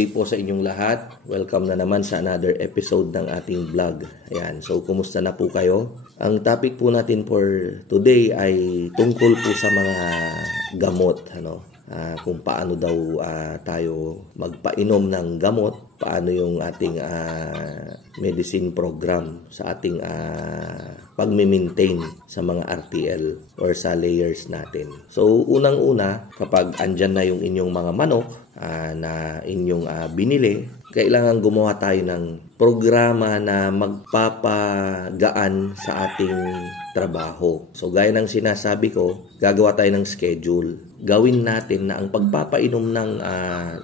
day po sa inyong lahat. Welcome na naman sa another episode ng ating vlog. Ayan, so kumusta na po kayo? Ang topic po natin for today ay tungkol po sa mga gamot. Kung paano daw tayo magpainom ng gamot, paano yung ating medicine program sa ating pagme-maintain sa mga RTL or sa layers natin. So, unang-una, kapag andyan na yung inyong mga manok na inyong binili, kailangan gumawa tayo ng programa na magpapagaan sa ating trabaho. So, gaya ng sinasabi ko, gagawa tayo ng schedule. Gawin natin na ang pagpapainom ng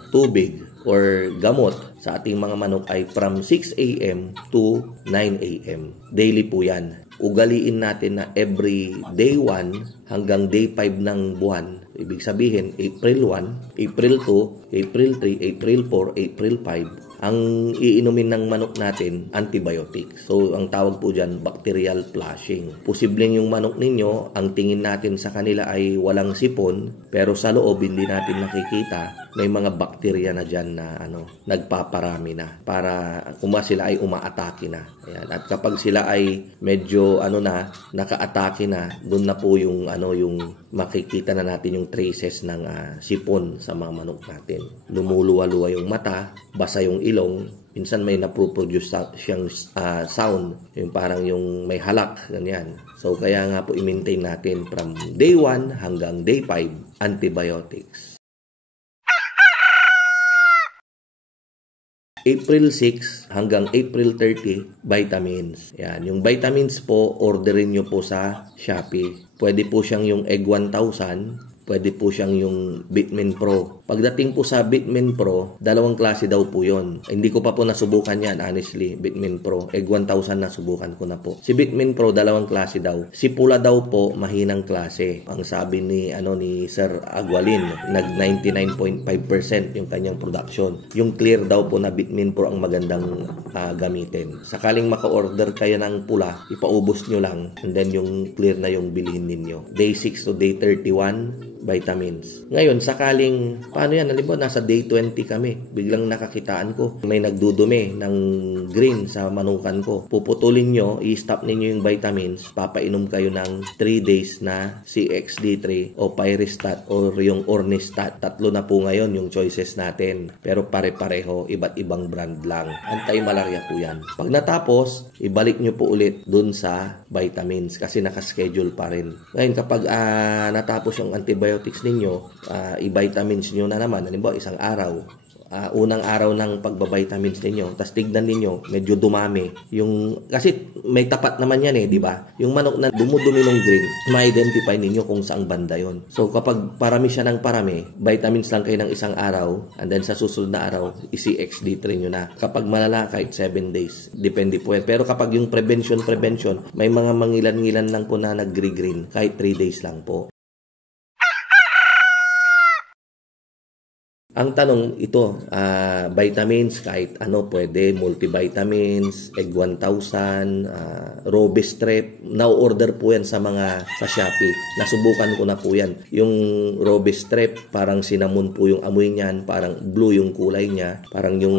tubig or gamot sa ating mga manok ay from 6 a.m. to 9 a.m. Daily po yan. Ugaliin natin na every day 1 hanggang day 5 ng buwan. Ibig sabihin, April 1, April 2, April 3, April 4, April 5, ang iinumin ng manok natin, antibiotics. So, ang tawag po dyan, bacterial flushing. Posibleng yung manok ninyo, ang tingin natin sa kanila ay walang sipon, pero sa loob, hindi natin nakikita, may mga bakterya na dyan na nagpaparami na para kung sila ay umaatake na. Ayan. At kapag sila ay medyo naka-atake na, doon na po yung makikita na natin yung traces ng sipon sa mga manok natin. Lumuluwa-luwa yung mata, basa yung ilong, minsan may naproproduce siyang sound, yung parang yung may halak, ganyan. So kaya nga po i-maintain natin from day 1 hanggang day 5, antibiotics. April 6 hanggang April 30, vitamins. Yan. Yung vitamins po, orderin nyo po sa Shopee. Pwede po siyang yung Egg 1000, pwede po siyang yung Bitmin Pro. Pagdating po sa Bitmin Pro, dalawang klase daw po yon. Hindi ko pa po nasubukan yan, honestly, Bitmin Pro. Egg 1000 nasubukan ko na po. Si Bitmin Pro, dalawang klase daw. Si pula daw po, mahinang klase. Ang sabi ni Sir Agualin, nag 99.5% yung kanyang production. Yung clear daw po na Bitmin Pro ang magandang gamitin. Sakaling maka-order kayo ng pula, ipaubos nyo lang, and then yung clear na yung bilhin ninyo. Day 6 to day 31, vitamins. Ngayon, sakaling, paano yan? Halimbawa, nasa day 20 kami. Biglang nakakitaan ko. May nagdudumi ng green sa manukan ko. Puputulin nyo, i-stop ninyo yung vitamins. Papainom kayo ng 3 days na CXD3 o Pyristat o yung Ornistat. Tatlo na po ngayon yung choices natin. Pero pare-pareho, iba't ibang brand lang. Anti-malaria po yan. Pag natapos, ibalik nyo po ulit dun sa vitamins kasi nakaschedule pa rin. Ngayon, kapag natapos yung antibiotics ninyo, i-vitamins nyo na naman, halimbawa isang araw, unang araw ng pagbabitamins ninyo, tapos tignan ninyo, medyo dumami. Kasi may tapat naman yan di ba? Yung manok na dumudumi ng green, ma-identify ninyo kung saang banda yon. So kapag parami siya ng parami, vitamins lang kayo ng isang araw, and then sa susunod na araw, i-CXD3 nyo na. Kapag malala, kahit 7 days. Depende po yan. Pero kapag yung prevention, may mga mangilan-ngilan lang po na nag-green, kahit 3 days lang po. Ang tanong ito, vitamins, kahit pwede, multivitamins, Egg 1000, Robistrep, now-order po yan sa Shopee. Nasubukan ko na po yan. Yung Robistrep, parang cinnamon po yung amoy niyan, parang blue yung kulay niya, parang yung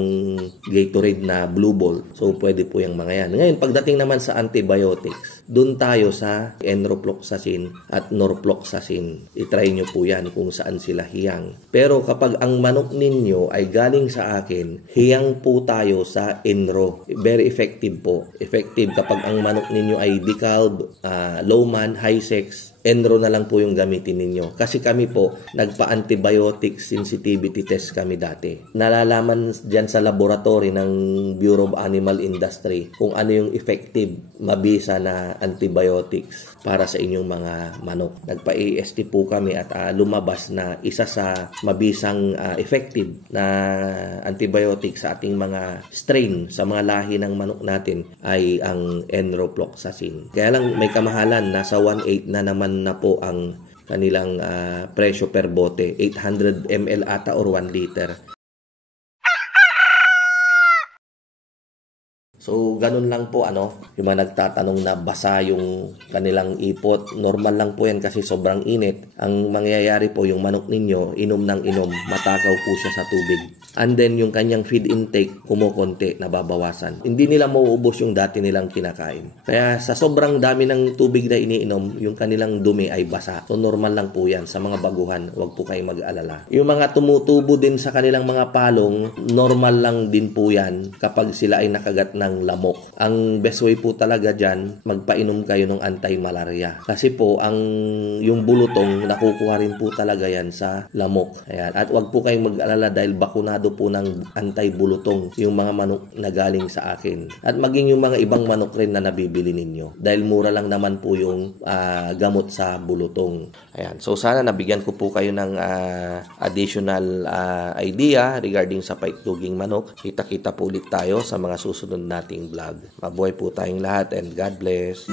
Gatorade na blue ball. So, pwede po yung mga yan. Ngayon, pagdating naman sa antibiotics, doon tayo sa enrofloxacin at norfloxacin. I-try nyo po yan kung saan sila hiyang. Pero kapag ang manok ninyo ay galing sa akin, hiyang po tayo sa Enro. Very effective po. Effective kapag ang manok ninyo ay decalb, lowman, high sex, Enro na lang po yung gamitin ninyo. Kasi kami po, nagpa-antibiotic sensitivity test kami dati. Nalalaman dyan sa laboratory ng Bureau of Animal Industry kung ano yung effective, mabisa na antibiotics para sa inyong mga manok. Nagpa-AST po kami at lumabas na isa sa mabisang effective na antibiotic sa ating mga strain, sa mga lahi ng manok natin ay ang enrofloxacin. Kaya lang may kamahalan, nasa 1.8 na naman na po ang kanilang presyo per bote, 800 ml ata or 1 liter. So, ganun lang po, yung mga nagtatanong na basa yung kanilang ipot. Normal lang po yan kasi sobrang init. Ang mangyayari po, yung manok ninyo, inom ng inom, matakaw po siya sa tubig. And then, yung kanyang feed intake, kumukonti, nababawasan. Hindi nila mauubos yung dati nilang kinakain. Kaya sa sobrang dami ng tubig na iniinom, yung kanilang dumi ay basa. So, normal lang po yan sa mga baguhan. Huwag po kayong mag-alala. Yung mga tumutubo din sa kanilang mga palong, normal lang din po yan kapag sila ay nakagat ng lamok. Ang best way po talaga dyan, magpainom kayo ng anti-malaria. Kasi po, yung bulutong, nakukuha rin po talaga yan sa lamok. Ayan. At huwag po kayong mag-alala dahil bakunado po ng anti-bulutong yung mga manok na galing sa akin. At maging yung mga ibang manok rin na nabibili ninyo. Dahil mura lang naman po yung gamot sa bulutong. Ayan. So sana nabigyan ko po kayo ng additional idea regarding sa paitloging manok. Kita-kita po ulit tayo sa mga susunod nating vlog. Mabuhay po tayong lahat and God bless.